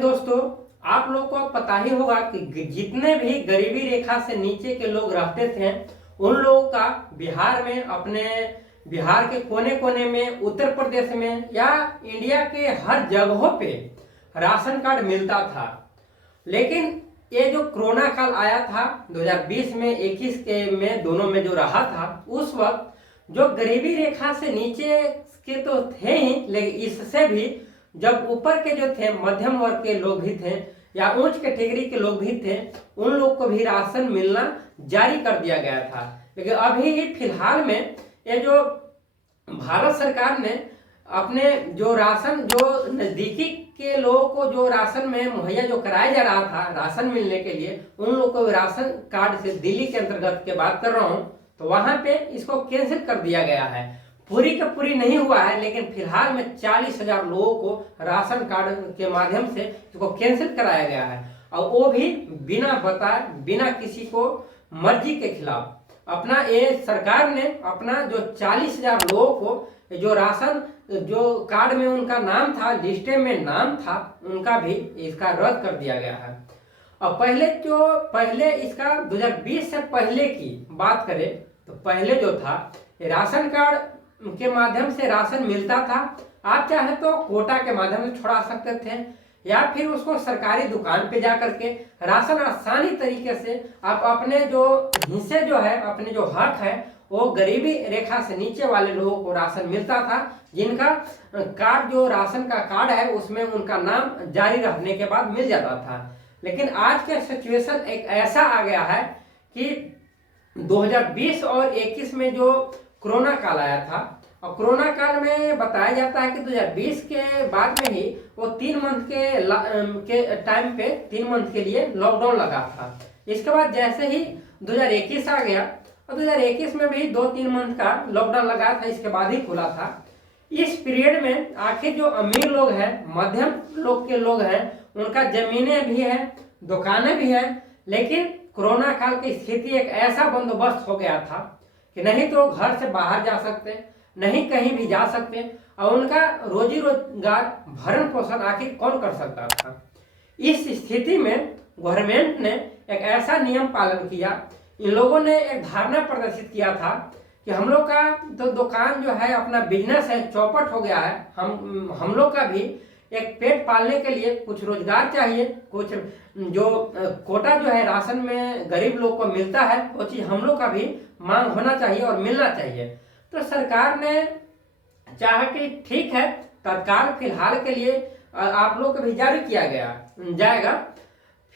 दोस्तों, आप लोग को पता ही होगा कि जितने भी गरीबी रेखा से नीचे के लोग रहते थे उन लोगों का बिहार में, अपने बिहार के कोने कोने में, उत्तर प्रदेश में या इंडिया के हर जगहों पे राशन कार्ड मिलता था। लेकिन ये जो कोरोना काल आया था 2020 में, 21 के में, दोनों में जो रहा था, उस वक्त जो गरीबी रेखा से नीचे के तो थे ही, लेकिन इससे भी जब ऊपर के जो थे, मध्यम वर्ग के लोग भी थे या उच्च कैटेगरी के लोग भी थे, उन लोग को भी राशन मिलना जारी कर दिया गया था। लेकिन अभी फिलहाल में ये जो भारत सरकार ने अपने जो राशन, जो नजदीकी के लोगों को जो राशन में मुहैया जो कराया जा रहा था राशन मिलने के लिए, उन लोगों को राशन कार्ड से, दिल्ली के अंतर्गत के बात कर रहा हूं, तो वहां पे इसको कैंसिल कर दिया गया है। पूरी का पूरी नहीं हुआ है, लेकिन फिलहाल में 40,000 लोगों को राशन कार्ड के माध्यम से इसको कैंसिल कराया गया है, और वो भी बिना बताए, बिना किसी को मर्जी के खिलाफ। अपना ये सरकार ने अपना जो 40,000 लोगों को जो राशन, जो कार्ड में उनका नाम था, लिस्टे में नाम था, उनका भी इसका रद्द कर दिया गया है। और पहले इसका 2020 से पहले की बात करें तो पहले जो था, राशन कार्ड के माध्यम से राशन मिलता था। आप चाहे तो कोटा के माध्यम से छुड़ा सकते थे, या फिर उसको सरकारी दुकान पे जा करके राशन आसानी तरीके से आप अपने जो हिस्से जो है, अपने जो हक है, वो गरीबी रेखा से नीचे वाले लोगों को राशन मिलता था, जिनका कार्ड, जो राशन का कार्ड है, उसमें उनका नाम जारी रहने के बाद मिल जाता था। लेकिन आज का सिचुएशन एक ऐसा आ गया है कि 2020 और 21 में जो कोरोना काल आया था, और कोरोना काल में बताया जाता है कि 2020 के बाद में ही वो 3 मंथ के टाइम पे 3 मंथ के लिए लॉकडाउन लगा था। इसके बाद जैसे ही 2021 आ गया, और 2021 में भी 2-3 मंथ का लॉकडाउन लगा था, इसके बाद ही खुला था। इस पीरियड में आखिर जो अमीर लोग हैं, मध्यम लोग के लोग हैं, उनका जमीनें भी हैं, दुकानें भी हैं, लेकिन कोरोना काल की स्थिति एक ऐसा बंदोबस्त हो गया था कि नहीं तो घर से बाहर जा सकते, नहीं कहीं भी जा सकते, और उनका रोजी रोजगार, भरण पोषण आखिर कौन कर सकता था। इस स्थिति में गवर्नमेंट ने एक ऐसा नियम पालन किया, इन लोगों ने एक धारणा प्रदर्शित किया था कि हम लोग का तो दुकान जो है, अपना बिजनेस है, चौपट हो गया है, हम लोग का भी एक पेट पालने के लिए कुछ रोजगार चाहिए, कुछ जो कोटा जो है राशन में गरीब लोग को मिलता है, वो चीज हम लोग का भी मांग होना चाहिए और मिलना चाहिए। तो सरकार ने चाहा कि ठीक है, तत्काल फिलहाल के लिए आप लोग को भी जारी किया जाएगा,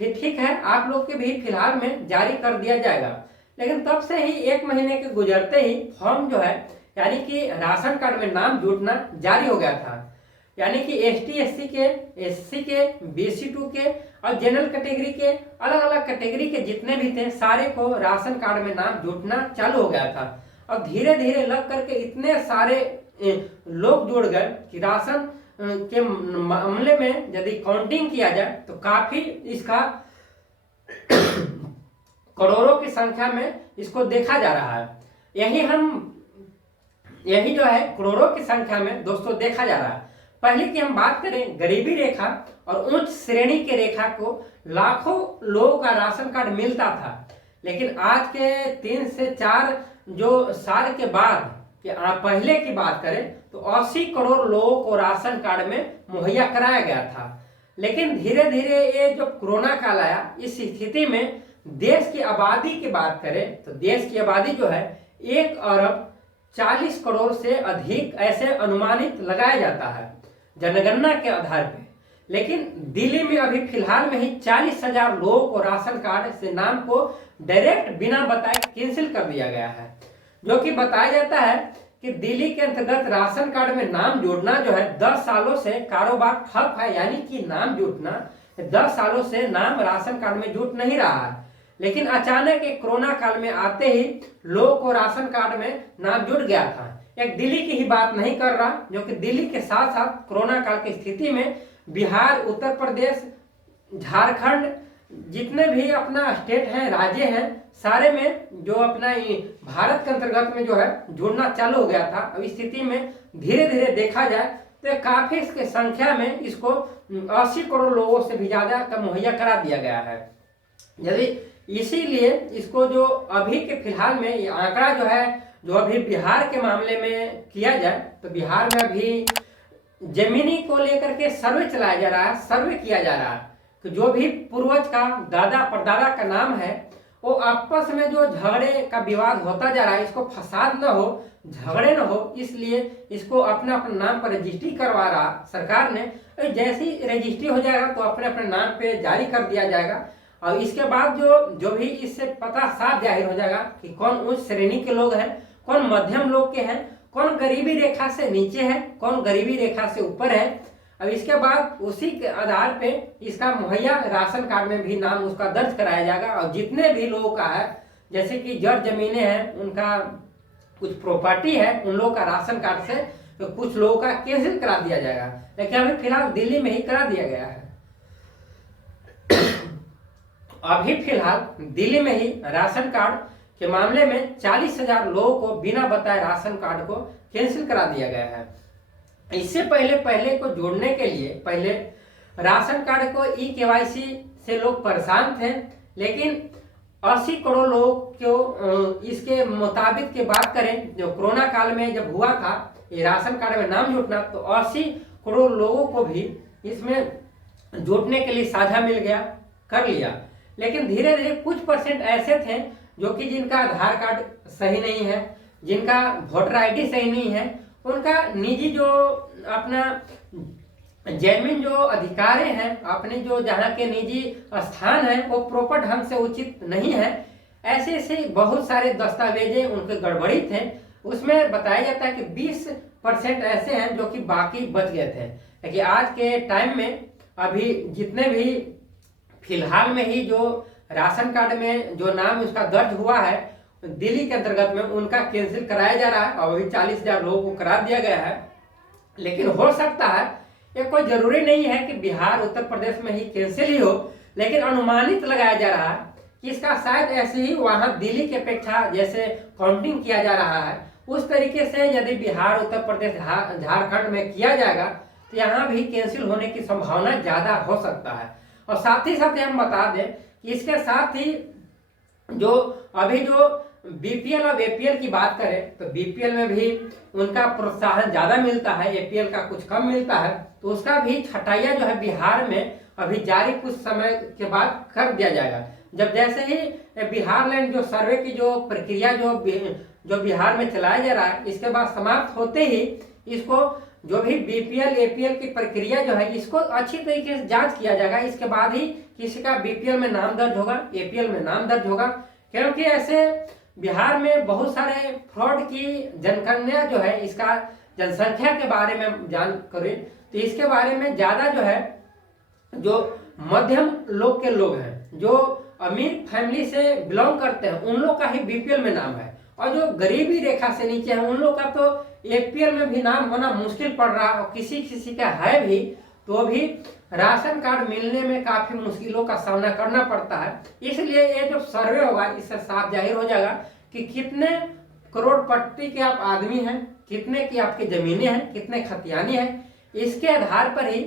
फिर ठीक है, आप लोग के भी फिलहाल में जारी कर दिया जाएगा। लेकिन तब से ही 1 महीने के गुजरते ही फॉर्म जो है, यानी कि राशन कार्ड में नाम जुड़ना जारी हो गया था। यानी कि ST SC के BC2 के और जनरल कैटेगरी के, अलग अलग कैटेगरी के जितने भी थे, सारे को राशन कार्ड में नाम जुटना चालू हो गया था। और धीरे धीरे लग करके इतने सारे लोग जुड़ गए कि राशन के मामले में यदि काउंटिंग किया जाए तो काफी इसका करोड़ों की संख्या में इसको देखा जा रहा है। यही जो है करोड़ों की संख्या में दोस्तों देखा जा रहा है। पहले की हम बात करें गरीबी रेखा और उच्च श्रेणी के रेखा को, लाखों लोगों का राशन कार्ड मिलता था, लेकिन आज के 3 से 4 जो साल के बाद पहले की बात करें तो 80 करोड़ लोगों को राशन कार्ड में मुहैया कराया गया था। लेकिन धीरे धीरे ये जो कोरोना काल आया, इस स्थिति में देश की आबादी की बात करें तो देश की आबादी जो है 1 अरब 40 करोड़ से अधिक ऐसे अनुमानित लगाया जाता है जनगणना के आधार पे। लेकिन दिल्ली में अभी फिलहाल में ही 40,000 लोगों को राशन कार्ड से नाम को डायरेक्ट बिना बताए कैंसिल कर दिया गया है, जो कि बताया जाता है कि दिल्ली के अंतर्गत राशन कार्ड में नाम जोड़ना जो है 10 सालों से कारोबार ठप है, यानी कि नाम जुटना 10 सालों से नाम राशन कार्ड में जुट नहीं रहा है। लेकिन अचानक एक कोरोना काल में आते ही लोगों को राशन कार्ड में नाम जुट गया था। एक दिल्ली की ही बात नहीं कर रहा, जो कि दिल्ली के साथ साथ कोरोना काल की स्थिति में बिहार, उत्तर प्रदेश, झारखंड, जितने भी अपना स्टेट हैं, राज्य हैं, सारे में जो अपना भारत के अंतर्गत में जो है जुड़ना चालू हो गया था। अब इस स्थिति में धीरे धीरे देखा जाए तो काफी इसके संख्या में इसको 80 करोड़ लोगों से भी ज्यादा का मुहैया करा दिया गया है। यदि इसीलिए इसको जो अभी के फिलहाल में ये आंकड़ा जो है, जो अभी बिहार के मामले में किया जाए तो बिहार में अभी जमीनी को लेकर के सर्वे चलाया जा रहा है, सर्वे किया जा रहा है कि जो भी पूर्वज का दादा परदादा का नाम है वो आपस में जो झगड़े का विवाद होता जा रहा है, इसको फसाद न हो, झगड़े न हो, इसलिए इसको अपना अपने नाम पर रजिस्ट्री करवा रहा सरकार ने। जैसी रजिस्ट्री हो जाएगा तो अपने अपने नाम पे जारी कर दिया जाएगा और इसके बाद जो भी इससे पता साफ जाहिर हो जाएगा कि कौन उच्च श्रेणी के लोग हैं, कौन मध्यम लोग के हैं, कौन गरीबी रेखा से नीचे है, कौन गरीबी रेखा से ऊपर है। अब इसके बाद उसी के आधार पे इसका मुहैया राशन कार्ड में भी नाम उसका दर्ज कराया जाएगा और जितने भी लोगों का है, जैसे कि जड़ जमीनें हैं, उनका कुछ प्रॉपर्टी है, उन लोगों का राशन कार्ड से तो कुछ लोगों का कैंसिल करा दिया जाएगा। लेकिन अभी फिलहाल दिल्ली में ही करा दिया गया है। अभी फिलहाल दिल्ली में ही राशन कार्ड के मामले में 40,000 लोगों को बिना बताए राशन कार्ड को कैंसिल करा दिया गया है। इससे पहले को जोड़ने के लिए पहले राशन कार्ड को ई-केवाईसी से लोग परेशान थे, लेकिन 80 करोड़ लोग को इसके मुताबिक की बात करें, जो कोरोना काल में जब हुआ था ये राशन कार्ड में नाम जुटना, तो 80 करोड़ लोगों को भी इसमें जुटने के लिए साझा मिल गया, कर लिया। लेकिन धीरे धीरे कुछ परसेंट ऐसे थे जो कि जिनका आधार कार्ड सही नहीं है, जिनका वोटर आईडी सही नहीं है, उनका निजी जो अपना जमीन जो अधिकार हैं, अपने जो जहाँ के निजी स्थान है वो प्रॉपर ढंग से उचित नहीं है, ऐसे ऐसे बहुत सारे दस्तावेजें उनके गड़बड़ी थे। उसमें बताया जाता है कि 20% ऐसे हैं जो कि बाकी बच गए थे। लेकिन आज के टाइम में अभी जितने भी फिलहाल में ही जो राशन कार्ड में जो नाम उसका दर्ज हुआ है दिल्ली के अंतर्गत में, उनका कैंसिल कराया जा रहा है और अभी 40,000 लोगों को करा दिया गया है। लेकिन हो सकता है, ये कोई जरूरी नहीं है कि बिहार उत्तर प्रदेश में ही कैंसिल ही हो, लेकिन अनुमानित लगाया जा रहा है कि इसका शायद ऐसे ही वहां दिल्ली की अपेक्षा जैसे काउंटिंग किया जा रहा है, उस तरीके से यदि बिहार उत्तर प्रदेश झारखंड में किया जाएगा तो यहाँ भी कैंसिल होने की संभावना ज्यादा हो सकता है। और साथ ही हम बता दें कि इसके साथ ही जो अभी जो बीपीएल और एपीएल की बात करें तो बीपीएल में भी उनका प्रोत्साहन ज्यादा मिलता है, एपीएल का कुछ कम मिलता है, तो उसका भी छटाइया जो है बिहार में अभी जारी कुछ समय के बाद कर दिया जाएगा। जब जैसे ही बिहार लैंड जो सर्वे की जो प्रक्रिया जो बिहार में चलाया जा रहा है, इसके बाद समाप्त होते ही इसको जो भी बीपीएल एपीएल की प्रक्रिया जो है इसको अच्छी तरीके से जांच किया जाएगा। इसके बाद ही किसी का बीपीएल में नाम दर्ज होगा, एपीएल में नाम दर्ज होगा, क्योंकि ऐसे बिहार में बहुत सारे फ्रॉड की जनगणना जो है, इसका जनसंख्या के बारे में जान करें तो इसके बारे में ज्यादा जो है जो मध्यम लोग के लोग हैं, जो अमीर फैमिली से बिलोंग करते हैं, उन लोग का ही बीपीएल में नाम है, और जो गरीबी रेखा से नीचे है उन लोग का तो एपीएल में भी नाम होना मुश्किल पड़ रहा है। और किसी का है भी तो भी राशन कार्ड मिलने में काफी मुश्किलों का सामना करना पड़ता है। इसलिए ये जो सर्वे होगा इससे साफ जाहिर हो जाएगा कि कितने करोड़पति के आप आदमी हैं, कितने की आपकी जमीनें हैं, कितने खतियानी हैं। इसके आधार पर ही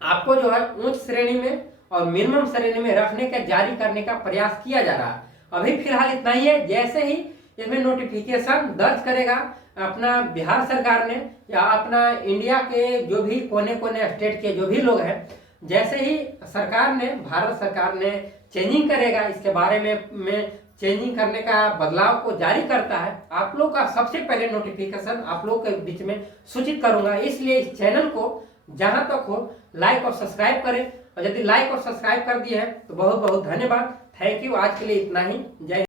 आपको जो है उच्च श्रेणी में और मिनिमम श्रेणी में रखने का जारी करने का प्रयास किया जा रहा है। अभी फिलहाल इतना ही है। जैसे ही इसमें नोटिफिकेशन दर्ज करेगा अपना बिहार सरकार ने या अपना इंडिया के जो भी कोने कोने स्टेट के जो भी लोग हैं, जैसे ही सरकार ने भारत सरकार ने चेंजिंग करेगा, इसके बारे में चेंजिंग करने का बदलाव को जारी करता है, आप लोग का सबसे पहले नोटिफिकेशन आप लोग के बीच में सूचित करूंगा। इसलिए इस चैनल को जहां तक हो लाइक और सब्सक्राइब करें, और यदि लाइक और सब्सक्राइब कर दिए हैं तो बहुत बहुत धन्यवाद। Thank you. आज के लिए इतना ही। जय